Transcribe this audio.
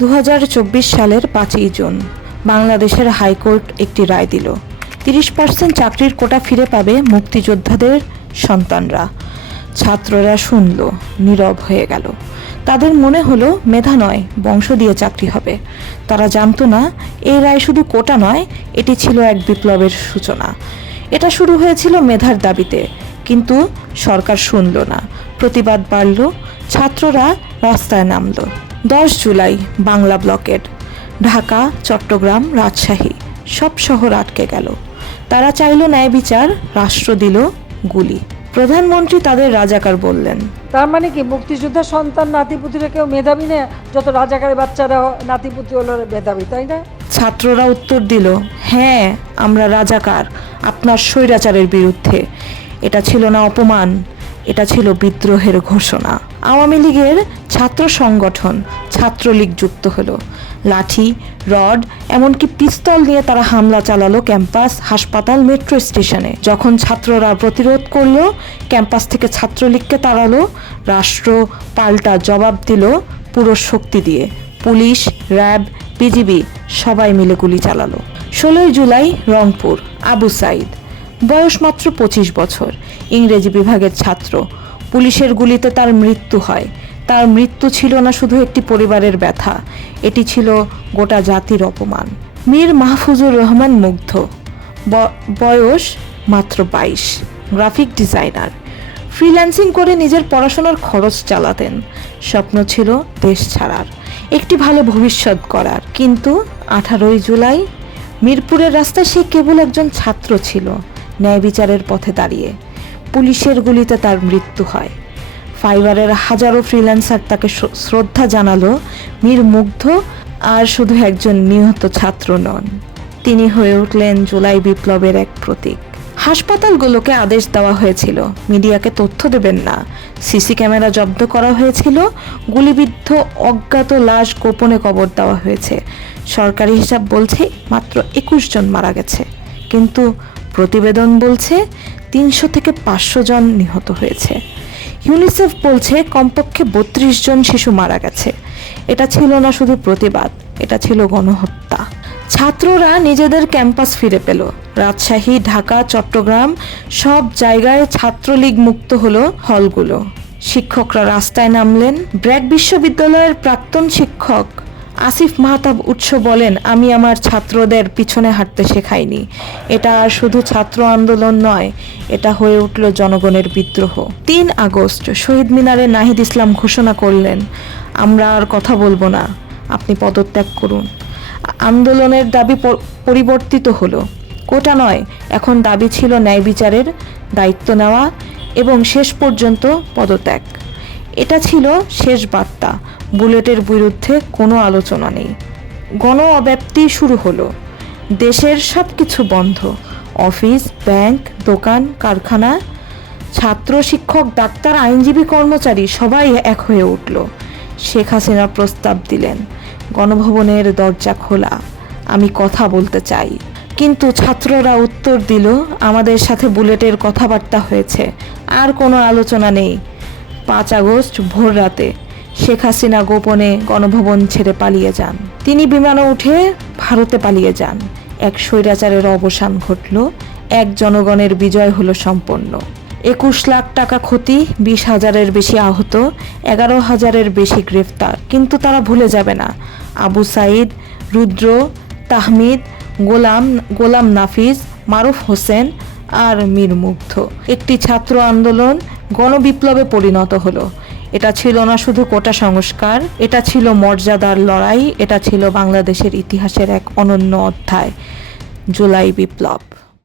2024 সালের 5ই জুন বাংলাদেশের হাইকোর্ট একটি রায় দিল। 30% চাকরির কোটা ফিরে পাবে মুক্তিযোদ্ধাদের সন্তানরা। ছাত্ররা শুনল, নীরব হয়ে গেল। তাদের মনে হলো মেধা নয়, বংশ দিয়ে চাকরি হবে। তারা জানতো না এই রায় শুধু কোটা নয়, এটি ছিল এক বিপ্লবের সূচনা। এটা শুরু হয়েছিল মেধার দাবিতে, কিন্তু সরকার শুনল না। প্রতিবাদ বাড়ল, ছাত্ররা রাস্তায় নামল। 10 জুলাই বাংলা ব্লকেড। ঢাকা, চট্টগ্রাম, রাজশাহী সব শহর আটকে গেল। তারা চাইল ন্যায় বিচার, রাষ্ট্র দিল গুলি। প্রধানমন্ত্রী তাদের রাজাকার বললেন। তার মানে কি মুক্তিযোদ্ধার সন্তান নাতিপুতিরা কেউ মেধাবী না, যত রাজাকারের বাচ্চারা নাতিপুতি হলো মেধাবী, তাই না? ছাত্ররা উত্তর দিল, হ্যাঁ আমরা রাজাকার আপনার স্বৈরাচারের বিরুদ্ধে। এটা ছিল না অপমান, এটা ছিল বিদ্রোহের ঘোষণা। আওয়ামী লীগের ছাত্র সংগঠন ছাত্রলীগ যুক্ত হলো। লাঠি, রড, এমনকি পিস্তল নিয়ে তারা হামলা চালালো ক্যাম্পাস, হাসপাতাল, মেট্রো স্টেশনে। যখন ছাত্ররা প্রতিরোধ করলো, ক্যাম্পাস থেকে ছাত্রলীগকে তাড়ালো। রাষ্ট্র পাল্টা জবাব দিল পুরো শক্তি দিয়ে। পুলিশ, র্যাব, বিজিবি সবাই মিলে গুলি চালালো। 16 জুলাই রংপুর, আবু সাইদ, বয়স মাত্র 25 বছর, ইংরেজি বিভাগের ছাত্র। পুলিশের গুলিতে তার মৃত্যু হয়। তার মৃত্যু ছিল না শুধু একটি পরিবারের ব্যথা, এটি ছিল গোটা জাতির অপমান। মীর মাহফুজুর রহমান মুগ্ধ, বয়স মাত্র 22, গ্রাফিক ডিজাইনার। ফ্রিল্যান্সিং করে নিজের পড়াশোনার খরচ চালাতেন। স্বপ্ন ছিল দেশ ছাড়ার, একটি ভালো ভবিষ্যৎ করার। কিন্তু 18 জুলাই মিরপুরের রাস্তায় সে কেবল একজন ছাত্র ছিল, ন্যায় বিচারের পথে দাঁড়িয়ে। পুলিশের গুলিতে তার মৃত্যু হয়। ফাইবারের হাজারো ফ্রিল্যান্সার তাকে শ্রদ্ধা জানালো। মীর মুগ্ধ আর শুধু একজন নিহত ছাত্র নন, তিনি হয়ে উঠলেন জুলাই বিপ্লবের এক প্রতীক। হাসপাতালগুলোকে আদেশ দেওয়া হয়েছিল মিডিয়াকে তথ্য দেবেন না। সিসি ক্যামেরা জব্দ করা হয়েছিল। গুলিবিদ্ধ অজ্ঞাত লাশ গোপনে কবর দেওয়া হয়েছে। সরকারি হিসাব বলছে মাত্র 21 জন মারা গেছে, কিন্তু প্রতিবেদন বলছে 300 থেকে 500 জন নিহত হয়েছে। ইউনিসেফ বলছে কমপক্ষে 32 জন শিশু মারা গেছে। এটা ছিল না শুধু প্রতিবাদ, এটা ছিল গণহত্যা। ছাত্ররা নিজেদের ক্যাম্পাস ফিরে পেল। রাজশাহী, ঢাকা, চট্টগ্রাম সব জায়গায় ছাত্রলীগ মুক্ত হলো হলগুলো। শিক্ষকরা রাস্তায় নামলেন। ব্র্যাক বিশ্ববিদ্যালয়ের প্রাক্তন শিক্ষক আসিফ মাহতাব উৎস বলেন, আমি আমার ছাত্রদের পিছনে হাঁটতে শেখাইনি। এটা আর শুধু ছাত্র আন্দোলন নয়, এটা হয়ে উঠল জনগণের বিদ্রোহ। 3 আগস্ট শহীদ মিনারে নাহিদ ইসলাম ঘোষণা করলেন, আমরা আর কথা বলবো না, আপনি পদত্যাগ করুন। আন্দোলনের দাবি পরিবর্তিত হলো। কোটা নয়, এখন দাবি ছিল ন্যায় বিচারের দায়িত্ব নেওয়া এবং শেষ পর্যন্ত পদত্যাগ। এটা ছিল শেষ বার্তা। বুলেটের বিরুদ্ধে কোনো আলোচনা নেই। গণ অব্যাপ্তি শুরু হলো। দেশের সব কিছু বন্ধ, অফিস, ব্যাংক, দোকান, কারখানা। ছাত্র, শিক্ষক, ডাক্তার, আইনজীবী, কর্মচারী সবাই এক হয়ে উঠল। শেখ হাসিনা প্রস্তাব দিলেন, গণভবনের দরজা খোলা, আমি কথা বলতে চাই। কিন্তু ছাত্ররা উত্তর দিল, আমাদের সাথে বুলেটের কথাবার্তা হয়েছে, আর কোনো আলোচনা নেই। 5 আগস্ট ভোর রাতে শেখ হাসিনা গোপনে গণভবন ছেড়ে পালিয়ে যান। তিনি বিমানে উঠে ভারতে পালিয়ে যান। এক স্বৈরাচারের অবসান ঘটল, এক জনগণের বিজয় হলো সম্পন্ন। 21 লাখ টাকা ক্ষতি, 20,000-এর বেশি আহত, 11,000-এর বেশি গ্রেফতার। কিন্তু তারা ভুলে যাবে না আবু সাইদ, রুদ্র, তাহমিদ, গোলাম নাফিজ, মারুফ হোসেন আর মীর মুগ্ধ। একটি ছাত্র আন্দোলন গণবিপ্লবে পরিণত হলো। এটা ছিল না শুধু কোটা সংস্কার, এটা ছিল মর্যাদার লড়াই, এটা ছিল বাংলাদেশের ইতিহাসের এক অনন্য অধ্যায়, জুলাই বিপ্লব।